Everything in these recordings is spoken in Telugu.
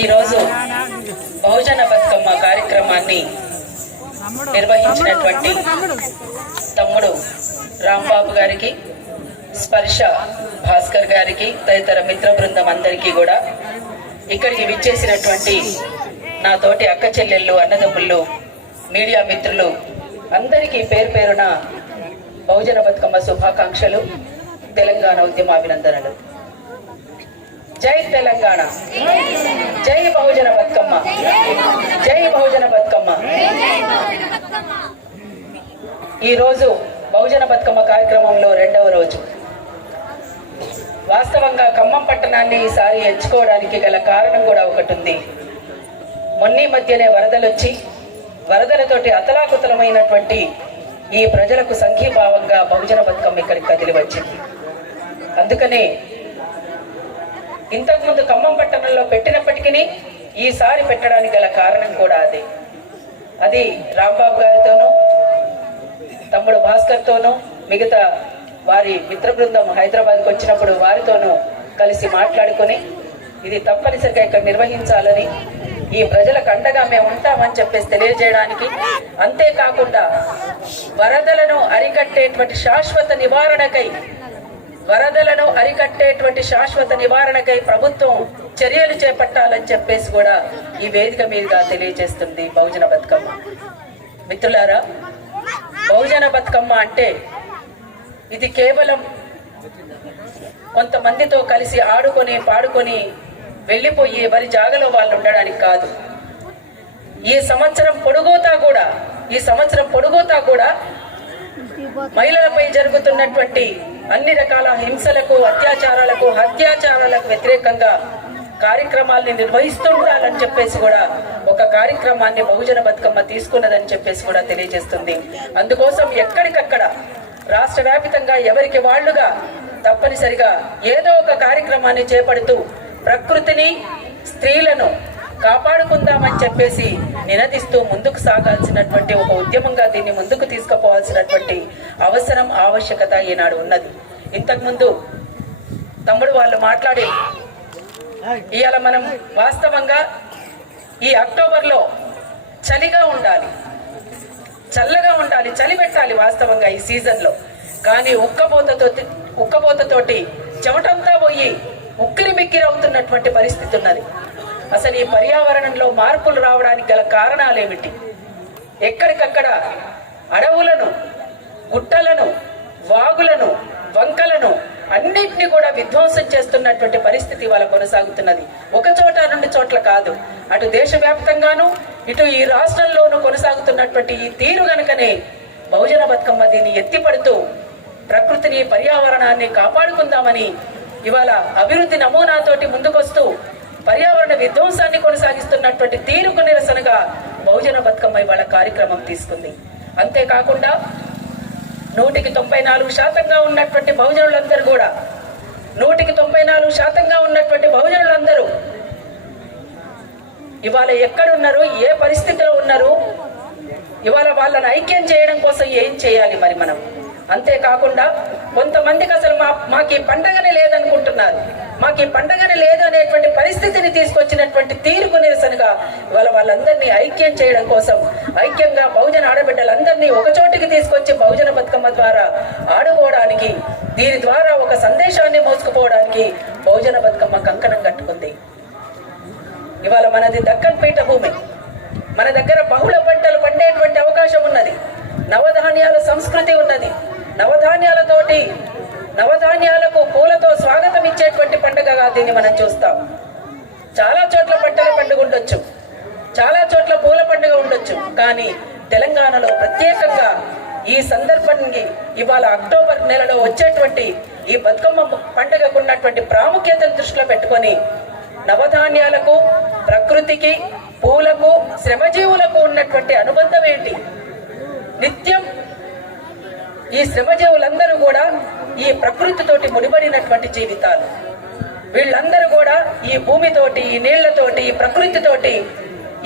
ఈరోజు బహుజన బతుకమ్మ కార్యక్రమాన్ని నిర్వహించినటువంటి తమ్ముడు రాంబాబు గారికి, స్పర్శ భాస్కర్ గారికి, తదితర మిత్ర బృందం అందరికీ కూడా, ఇక్కడికి విచ్చేసినటువంటి నా తోటి అక్క చెల్లెళ్ళు, అన్నదమ్ముళ్ళు, మీడియా మిత్రులు అందరికీ పేరు పేరున బహుజన బతుకమ్మ శుభాకాంక్షలు, తెలంగాణ ఉద్యమ అభినందనలు. జై తెలంగాణ, జై బహుజన బతుకమ్మ, జై బహుజన బతుకమ్మ. ఈరోజు బహుజన బతుకమ్మ కార్యక్రమంలో రెండవ రోజు. వాస్తవంగా ఖమ్మం పట్టణాన్ని ఈసారి ఎంచుకోవడానికి గల కారణం కూడా ఒకటి ఉంది. మొన్నీ మధ్యనే వరదలొచ్చి వరదలతోటి అతలాకుతలమైనటువంటి ఈ ప్రజలకు సంఘీభావంగా బహుజన బతుకమ్మ ఇక్కడికి కదిలి వచ్చింది. అందుకనే ఇంతకుముందు ఖమ్మం పట్టణంలో పెట్టినప్పటికీ ఈసారి పెట్టడానికి గల కారణం కూడా అదే. అది రాంబాబు గారితోనూ, తమ్ముడు భాస్కర్తోనూ, మిగతా వారి మిత్ర బృందం హైదరాబాద్కి వచ్చినప్పుడు వారితోనూ కలిసి మాట్లాడుకొని ఇది తప్పనిసరిగా ఇక్కడ నిర్వహించాలని, ఈ ప్రజలకు అండగా మేము ఉంటామని చెప్పేసి తెలియజేయడానికి, అంతేకాకుండా వరదలను అరికట్టేటువంటి శాశ్వత నివారణకై ప్రభుత్వం చర్యలు చేపట్టాలని చెప్పేసి కూడా ఈ వేదిక మీదుగా తెలియజేస్తుంది బహుజన బతుకమ్మ. మిత్రులారా, బహుజన బతుకమ్మ అంటే ఇది కేవలం కొంతమందితో కలిసి ఆడుకొని పాడుకొని వెళ్ళిపోయి ఎవరి జాగలో వాళ్ళు ఉండడానికి కాదు. ఈ సంవత్సరం పొడుగుతా కూడా మహిళలపై జరుగుతున్నటువంటి అన్ని రకాల హింసలకు, హత్యాచారాలకు వ్యతిరేకంగా కార్యక్రమాల్ని నిర్వహిస్తుండాలని చెప్పేసి కూడా ఒక కార్యక్రమాన్ని బహుజన బతుకమ్మ తీసుకున్నదని చెప్పేసి కూడా తెలియజేస్తుంది. అందుకోసం ఎక్కడికక్కడ రాష్ట్ర వ్యాపితంగా ఎవరికి వాళ్లుగా తప్పనిసరిగా ఏదో ఒక కార్యక్రమాన్ని చేపడుతూ ప్రకృతిని, స్త్రీలను కాపాడుకుందామని చెప్పేసి నినదిస్తూ ముందుకు సాగాల్సినటువంటి ఒక ఉద్యమంగా దీన్ని ముందుకు తీసుకుపోవాల్సినటువంటి అవసరం, ఆవశ్యకత ఈనాడు ఉన్నది. ఇంతకుముందు తమ్ముడు వాళ్ళు మాట్లాడి ఇవాళ మనం వాస్తవంగా ఈ అక్టోబర్లో చలిగా ఉండాలి, చల్లగా ఉండాలి, చలి పెట్టాలి వాస్తవంగా ఈ సీజన్లో. కానీ ఉక్కపోతతోటి చెమటంతా పోయి ఉక్కిరి బిక్కిరి అవుతున్నటువంటి పరిస్థితి ఉన్నది. అసలు ఈ పర్యావరణంలో మార్పులు రావడానికి గల కారణాలేమిటి? ఎక్కడికక్కడ అడవులను, గుట్టలను, వాగులను, వంకలను అన్నింటినీ కూడా విధ్వంసం చేస్తున్నటువంటి పరిస్థితి వాళ్ళ కొనసాగుతున్నది. ఒక చోట రెండు చోట్ల కాదు, అటు దేశవ్యాప్తంగాను ఇటు ఈ రాష్ట్రంలోనూ కొనసాగుతున్నటువంటి ఈ తీరు గనుకనే బహుజన బతుకమ్మ దీన్ని ఎత్తిపడుతూ ప్రకృతిని, పర్యావరణాన్ని కాపాడుకుందామని ఇవాళ అభివృద్ధి నమూనాతోటి ముందుకొస్తూ పర్యావరణ విధ్వంసాన్ని కొనసాగిస్తున్నటువంటి తీరుకు నిరసనగా బహుజన బతుకమ్మ ఇవాళ కార్యక్రమం తీసుకుంది. అంతేకాకుండా 194% ఉన్నటువంటి బహుజనులందరూ కూడా 194% ఉన్నటువంటి బహుజనులందరూ ఇవాళ ఎక్కడున్నారు, ఏ పరిస్థితిలో ఉన్నారు, ఇవాళ వాళ్ళని ఐక్యం చేయడం కోసం ఏం చేయాలి మరి మనం? అంతేకాకుండా కొంతమందికి అసలు మాకు ఈ పండగనే లేదనుకుంటున్నారు. మాకు ఈ పండగనే లేదు అనేటువంటి పరిస్థితిని తీసుకొచ్చినటువంటి తీరుకు నిరసనగా వాళ్ళందరినీ ఐక్యం చేయడం కోసం, ఐక్యంగా బహుజన ఆడబిడ్డలందరినీ ఒక చోటికి తీసుకొచ్చి బహుజన బతుకమ్మ ద్వారా ఆడుకోవడానికి, దీని ద్వారా ఒక సందేశాన్ని మోసుకుపోవడానికి బహుజన బతుకమ్మ కంకణం కట్టుకుంది. ఇవాళ మనది దక్కన్ పీఠ భూమి, మన దగ్గర బహుళ పంటలు పండేటువంటి అవకాశం ఉన్నది, నవధాన్యాల సంస్కృతి ఉన్నది. నవధాన్యాలకు పూలతో స్వాగతం ఇచ్చేటువంటి పండుగగా దీన్ని మనం చూస్తాం. చాలా చోట్ల పంటల పండుగ ఉండొచ్చు, చాలా చోట్ల పూల పండుగ ఉండొచ్చు, కానీ తెలంగాణలో ప్రత్యేకంగా ఈ సందర్భాన్ని ఇవాళ అక్టోబర్ నెలలో వచ్చేటువంటి ఈ బతుకమ్మ పండుగకు ఉన్నటువంటి ప్రాముఖ్యతను దృష్టిలో పెట్టుకొని నవధాన్యాలకు, ప్రకృతికి, పూలకు, శ్రమజీవులకు ఉన్నటువంటి అనుబంధం ఏంటి? నిత్యం ఈ శ్రమజీవులందరూ కూడా ఈ ప్రకృతితోటి ముడిపడినటువంటి జీవితాలు. వీళ్ళందరూ కూడా ఈ భూమితోటి, ఈ నీళ్లతోటి, ఈ ప్రకృతితోటి,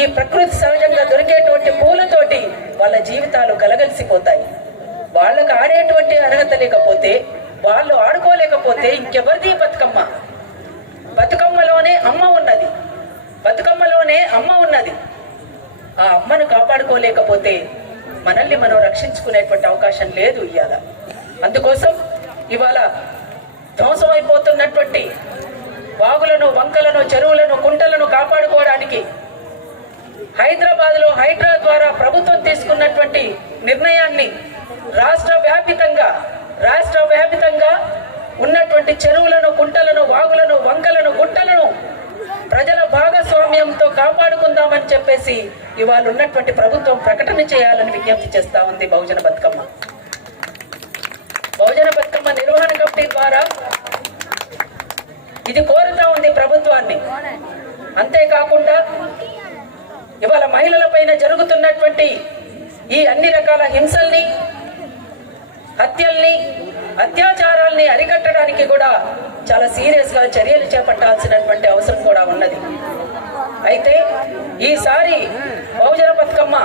ఈ ప్రకృతి సహజంగా దొరికేటువంటి పూలతోటి వాళ్ళ జీవితాలు కలగలిసిపోతాయి. వాళ్ళకు ఆడేటువంటి అర్హత లేకపోతే, వాళ్ళు ఆడుకోలేకపోతే ఇంకెవరిది బతుకమ్మ? బతుకమ్మలోనే అమ్మ ఉన్నది. అనే అమ్మ ఉన్నది. ఆ అమ్మను కాపాడుకోలేకపోతే మనల్ని మనం రక్షించుకునేటువంటి అవకాశం లేదు ఇవాళ. అందుకోసం ఇవాళ ధ్వంసం అయిపోతున్నటువంటి వాగులను, వంకలను, చెరువులను, కుంటలను కాపాడుకోవడానికి హైదరాబాద్లో హైడ్రా ద్వారా ప్రభుత్వం తీసుకున్నటువంటి నిర్ణయాన్ని రాష్ట్ర వ్యాపితంగా ఉన్నటువంటి చెరువులను, కుంటలను, వాగులను, వంకలను, గుట్టలను ప్రజల భాగస్వామ్యంతో కాపాడుకుందామని చెప్పేసి ఇవాళ ఉన్నటువంటి ప్రభుత్వం ప్రకటన చేయాలని విజ్ఞప్తి చేస్తా ఉంది. బహుజన బతుకమ్మ నిర్వహణ కమిటీ ద్వారా ఇది కోరుతా ఉంది ప్రభుత్వాన్ని. అంతేకాకుండా ఇవాళ మహిళల పైన జరుగుతున్నటువంటి ఈ అన్ని రకాల హింసల్ని, హత్యల్ని, అత్యాచారాల్ని అరికట్టడానికి కూడా చాలా సీరియస్ గా చర్యలు చేపట్టాల్సినటువంటి అవసరం కూడా ఉన్నది. అయితే ఈసారి బహుజన బతుకమ్మ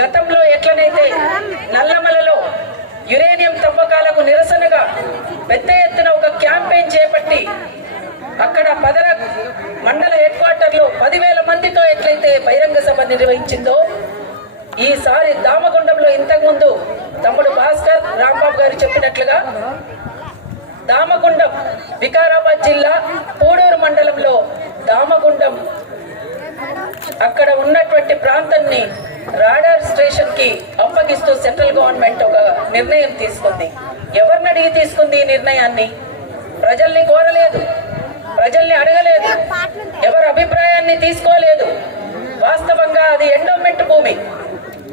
గతంలో ఎట్లనైతే నల్లమలలో యురేనియం తవ్వకాలకు నిరసనగా పెద్ద ఎత్తున ఒక క్యాంపెయిన్ చేపట్టి అక్కడ పదర మండల హెడ్ క్వార్టర్లో 10,000 మందితో ఎట్లయితే బహిరంగ సభ నిర్వహించిందో, ఈసారి దామగుండంలో ఇంతకుముందు తమ్ముడు భాస్కర్ రాంబాబు గారు చెప్పినట్లుగా దామగుండం వికారాబాద్ జిల్లా పూడూరు మండలంలో దామగుండం అక్కడ ఉన్నటువంటి ప్రాంతాన్ని రాడార్ స్టేషన్ కి అప్పగిస్తూ సెంట్రల్ గవర్నమెంట్ ఒక నిర్ణయం తీసుకుంది. ఎవరిని అడిగి తీసుకుంది ఈ నిర్ణయాన్ని? ప్రజల్ని కోరలేదు, ప్రజల్ని అడగలేదు, ఎవరి అభిప్రాయాన్ని తీసుకోలేదు. వాస్తవంగా అది ఎండోమెంట్ భూమి,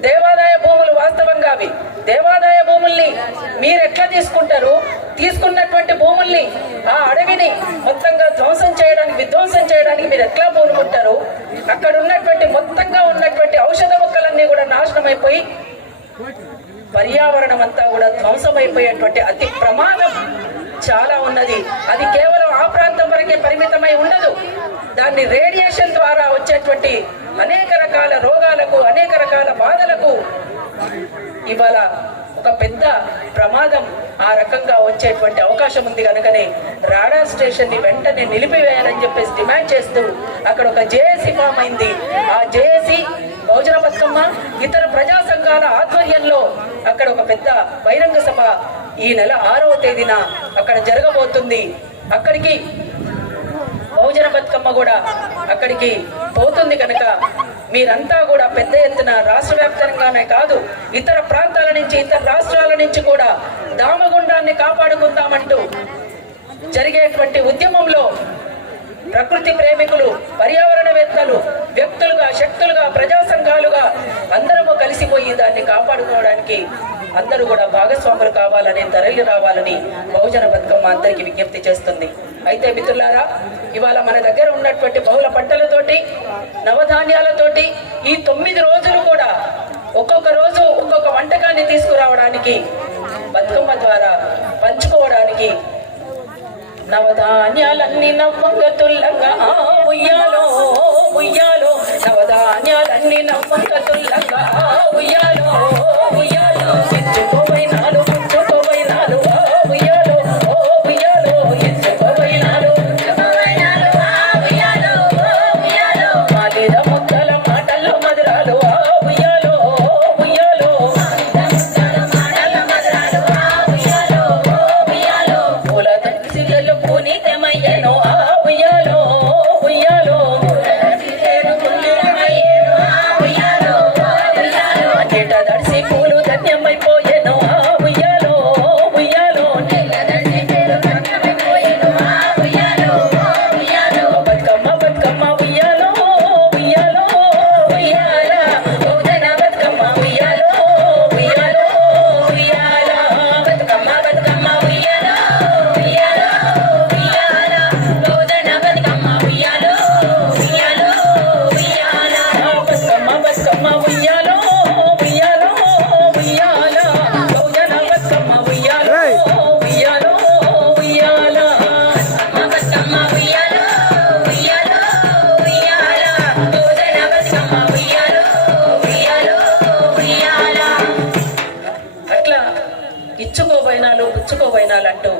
దేవాదాయ భూములు. వాస్తవంగా అవి దేవాదాయ భూముల్ని మీరు ఎట్లా తీసుకుంటారు? తీసుకున్నటువంటి భూముల్ని, ఆ అడవిని మొత్తంగా విధ్వంసం చేయడానికి మీరు ఎట్లా పూనుకుంటారు? అక్కడ ఉన్నటువంటి మొత్తంగా ఉన్నటువంటి ఔషధ మొక్కలన్నీ కూడా నాశనం అయిపోయి పర్యావరణం అంతా కూడా ధ్వంసమైపోయేటువంటి అతి ప్రమాదం చాలా ఉన్నది. అది కేవలం ఆ ప్రాంతం వరకే పరిమితమై ఉండదు. దాన్ని రేడియేషన్ ద్వారా వచ్చేటువంటి అనేక రకాల రోగాలకు, అనేక రకాల బాధలకు ఇవాళ ఒక పెద్ద ప్రమాదం ఆ రకంగా వచ్చేటువంటి అవకాశం ఉంది. కనుకనే రాడార్ స్టేషన్ ని వెంటనే నిలిపివేయాలని చెప్పేసి డిమాండ్ చేస్తూ అక్కడ ఒక జేఏసీ ఫామ్ అయింది. ఆ జేఏసీ, బహుజన బతుకమ్మ, ఇతర ప్రజా సంఘాల ఆధ్వర్యంలో అక్కడ ఒక పెద్ద బహిరంగ సభ ఈ నెల 6వ తేదీన అక్కడ జరగబోతుంది. అక్కడికి బహుజన బతుకమ్మ కూడా అక్కడికి పోతుంది. కనుక మీరంతా కూడా పెద్ద ఎత్తున రాష్ట్ర వ్యాప్తంగానే కాదు, ఇతర ప్రాంతాల నుంచి, ఇతర రాష్ట్రాల నుంచి కూడా దామగుండాన్ని కాపాడుకుందామంటూ జరిగేటువంటి ఉద్యమంలో ప్రకృతి ప్రేమికులు, పర్యావరణవేత్తలు, వ్యక్తులుగా, శక్తులుగా, ప్రజా సంఘాలుగా అందరము కలిసిపోయి దాన్ని కాపాడుకోవడానికి అందరూ కూడా భాగస్వాములు కావాలని, తరలి రావాలని బహుజన బతుకమ్మ అందరికీ విజ్ఞప్తి చేస్తుంది. అయితే మిత్రులారా, ఇవాళ మన దగ్గర ఉన్నటువంటి బహుళ పంటలతోటి, నవధాన్యాలతోటి ఈ 9 రోజులు కూడా ఒక్కొక్క రోజు ఒక్కొక్క వంటకాన్ని తీసుకురావడానికి, బతుకమ్మ ద్వారా పంచుకోవడానికి నవధాన్యాలన్నీ నవ్వంగా తుల్లంగా ఉయ్యాలో ఉయ్యాలో, నవధాన్యాలన్నీ నవ్వంగా తుల్లంగా ఉయ్యాలో ఉయ్యాలో, ఎంచుకోవైనాలు పుచ్చుకోవైనాలు ఉయ్యాలో ఉయ్యాలో, ఎంచుకోవైనాలు మాదిర ముక్కల మాటల్లో మధురాలు ఉయ్యాలో ఉయ్యాలో, పూల తడిసిలు పునీతమయ్యను ఉయ్యాలో ఉయ్యాలో, అన్నిట దర్శి పూలు ధన్యమైపోయేను ఉయ్యాలో ఉయ్యాలో, బతుకమ్మ బతుకమ్మ ఉయ్యాలో ఉయ్యాలో ఉయ్యాల, బహుజన బతుకమ్మ ఉయ్యాలో ఉయ్యాలో ఉయ్యాల, బతుకమ్మ బతుకమ్మ ఉయ్యాలో ఉయ్యాలో ఉయ్యాల, బహుజన బతుకమ్మ ఉయ్యాలో ఉయ్యాలో ఉయ్యాల, బతుకమ్మ బతుకమ్మ ఉయ్యాలో ఉయ్యాలో ఉయ్యాల, బహుజన బతుకమ్మ ఉయ్యాలో ఉయ్యాలో ఉయ్యాల, బతుకమ్మ ఉయ్యాలో ఉయ్యాలో ఉయ్యాల, బహుజన బతుకమ్మ ఉయ్యాలో ఉయ్యాలో ఉయ్యాల. అట్లా ఇచ్చుకోబోయినాలు, పుచ్చుకోబోయినాలు అంటూ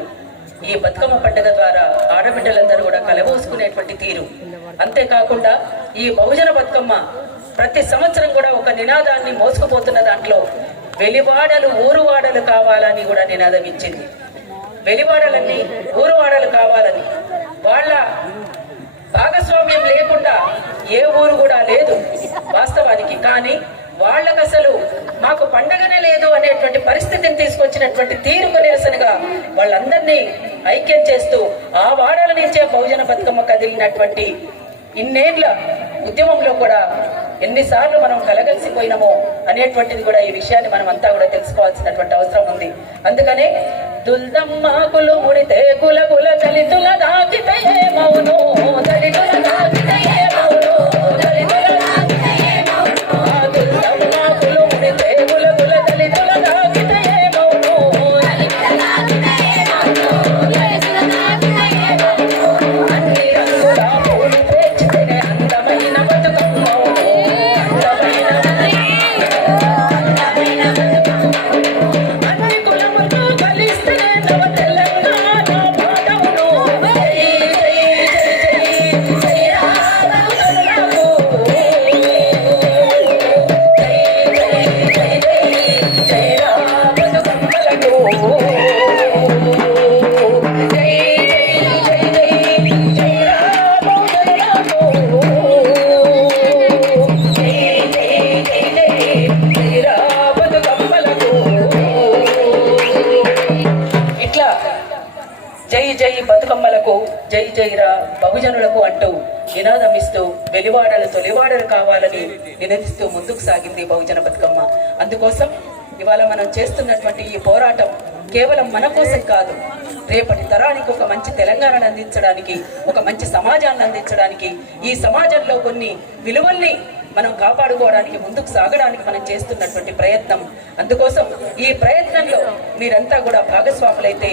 ఈ బతుకమ్మ పండుగ ద్వారా ఆడబిడ్డలందరూ కూడా కలబోసుకునేటువంటి తీరు అంతేకాకుండా ఈ బహుజన బతుకమ్మ ప్రతి సంవత్సరం కూడా ఒక నినాదాన్ని మోసుకుపోతున్న దాంట్లో వెలివాడలు ఊరువాడలు కావాలని కూడా నినాదం ఇచ్చింది. వెలివాడలన్నీ ఊరువాడలు కావాలని. వాళ్ళ భాగస్వామ్యం లేకుండా ఏ ఊరు కూడా లేదు వాస్తవానికి. కానీ వాళ్ళకు అసలు మాకు పండగనే లేదు అనేటువంటి పరిస్థితిని తీసుకొచ్చినటువంటి తీరుకు నిరసనగా వాళ్ళందరినీ ఐక్యం చేస్తూ ఆ వాడల నుంచే బహుజన బతుకమ్మ కదిలినటువంటి ఇన్నేళ్ల ఉద్యమంలో కూడా ఎన్నిసార్లు మనం కలగలిసిపోయినామో అనేటువంటిది కూడా ఈ విషయాన్ని మనం అంతా కూడా తెలుసుకోవాల్సినటువంటి అవసరం ఉంది. అందుకనే దుల్దమ్మాకులు ముడితే కుల కుల దళితుల దాకితే మౌను దళితుల దాకితే మౌను దళితుల దాకితే మౌను దుల్దమ్మాకులు ముడితే కుల కుల దళితుల దాకితే మౌను దళితుల దాకితే మౌను దళితుల దాకితే మౌను అన్ని రంగుల పూలు పేర్చితే అందమైన బతుకమ్మ బతుకమ్మలకు జై జైరా బహుజనులకు అంటూ నినాదం ఇస్తూ వెలివాడలు తొలివాడలు కావాలని నినదిస్తూ ముందుకు సాగింది బహుజన బతుకమ్మ. అందుకోసం ఇవాళ మనం చేస్తున్నటువంటి ఈ పోరాటం కేవలం మన కోసం కాదు, రేపటి తరానికి ఒక మంచి తెలంగాణను అందించడానికి, ఒక మంచి సమాజాన్ని అందించడానికి, ఈ సమాజంలో కొన్ని విలువల్ని మనం కాపాడుకోవడానికి, ముందుకు సాగడానికి మనం చేస్తున్నటువంటి ప్రయత్నం. అందుకోసం ఈ ప్రయత్నంలో మీరంతా కూడా భాగస్వాములైతే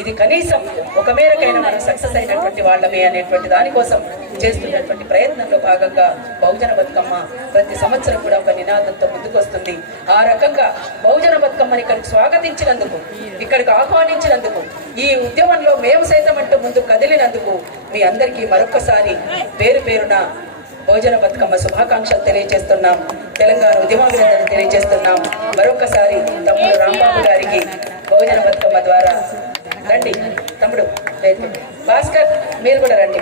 ఇది కనీసం ఒక మేరకైనా మనం సక్సెస్ అయినటువంటి వాళ్ళమే అనేటువంటి దానికోసం చేస్తున్నటువంటి ప్రయత్నంలో భాగంగా బహుజన బతుకమ్మ ప్రతి సంవత్సరం కూడా ఒక నినాదంతో ముందుకు వస్తుంది. ఆ రకంగా బహుజన బతుకమ్మని ఇక్కడికి స్వాగతించినందుకు, ఇక్కడికి ఆహ్వానించినందుకు, ఈ ఉద్యమంలో మేము సైతం అంటూ ముందుకు కదిలినందుకు మీ అందరికీ మరొక్కసారి పేరు పేరున బహుజన బతుకమ్మ శుభాకాంక్షలు తెలియజేస్తున్నాం. తెలంగాణ ఉద్యమాభినందనలు తెలియజేస్తున్నాం. మరొకసారి తమ్ముడు రాంబాబు గారికి బహుజన బతుకమ్మ ద్వారా రండి. తమ్ముడు భాస్కర్ మీరు కూడా రండి.